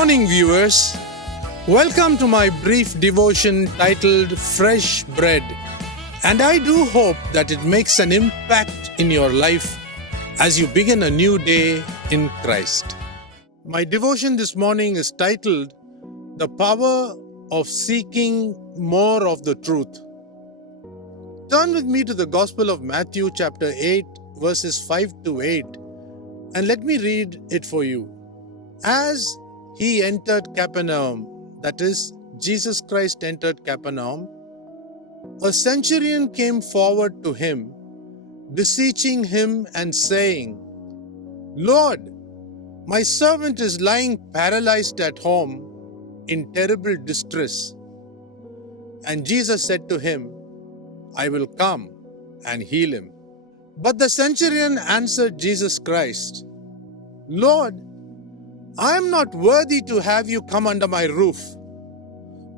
morning, viewers. Welcome to my brief devotion titled Fresh Bread. And I do hope that it makes an impact in your life as you begin a new day in Christ. My devotion this morning is titled The Power of Seeking More of the Truth. Turn with me to the Gospel of Matthew chapter 8 verses 5 to 8 and let me read it for you. As he entered Capernaum, that is, Jesus Christ entered Capernaum, a centurion came forward to him, beseeching him and saying, "Lord, my servant is lying paralyzed at home in terrible distress." And Jesus said to him, "I will come and heal him." But the centurion answered Jesus Christ, "Lord, I am not worthy to have you come under my roof,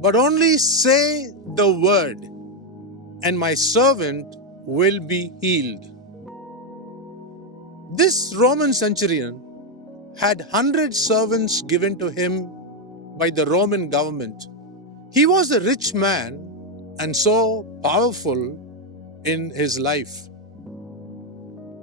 but only say the word, and my servant will be healed." This Roman centurion had 100 servants given to him by the Roman government. He was a rich man and so powerful in his life.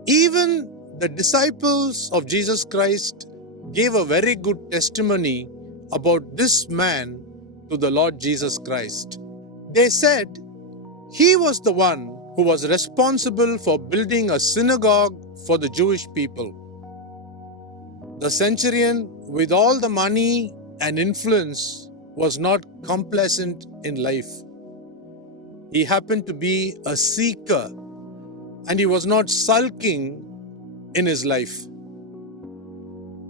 Even the disciples of Jesus Christ gave a very good testimony about this man to the Lord Jesus Christ. They said he was the one who was responsible for building a synagogue for the Jewish people. The centurion, with all the money and influence, was not complacent in life. He happened to be a seeker, and he was not sulking in his life.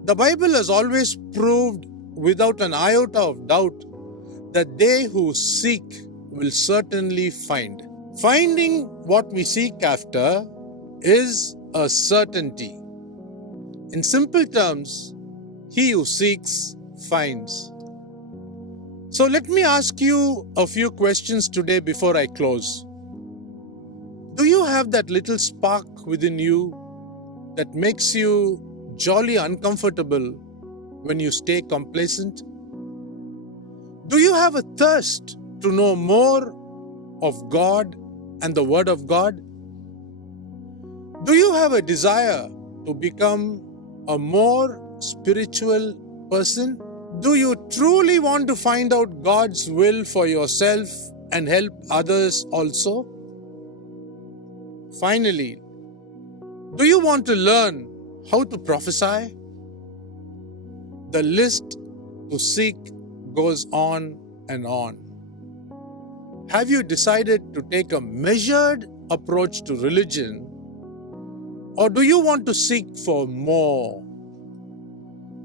The Bible has always proved without an iota of doubt that they who seek will certainly find. Finding what we seek after is a certainty. In simple terms, he who seeks finds. So let me ask you a few questions today before I close. Do you have that little spark within you that makes you jolly uncomfortable when you stay complacent? Do you have a thirst to know more of God and the Word of God? Do you have a desire to become a more spiritual person? Do you truly want to find out God's will for yourself and help others also? Finally, do you want to learn how to prophesy? The list to seek goes on and on. Have you decided to take a measured approach to religion, or do you want to seek for more?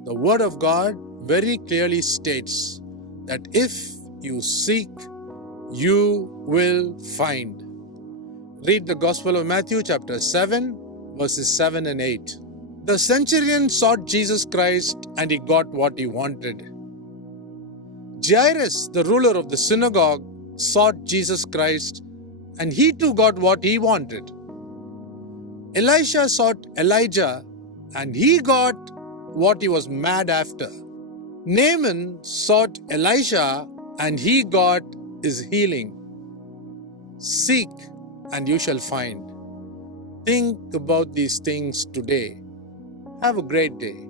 The Word of God very clearly states that if you seek, you will find. Read the Gospel of Matthew chapter 7, verses 7 and 8. The centurion sought Jesus Christ and he got what he wanted. Jairus, the ruler of the synagogue, sought Jesus Christ and he too got what he wanted. Elisha sought Elijah and he got what he was mad after. Naaman sought Elisha and he got his healing. Seek and you shall find. Think about these things today. Have a great day.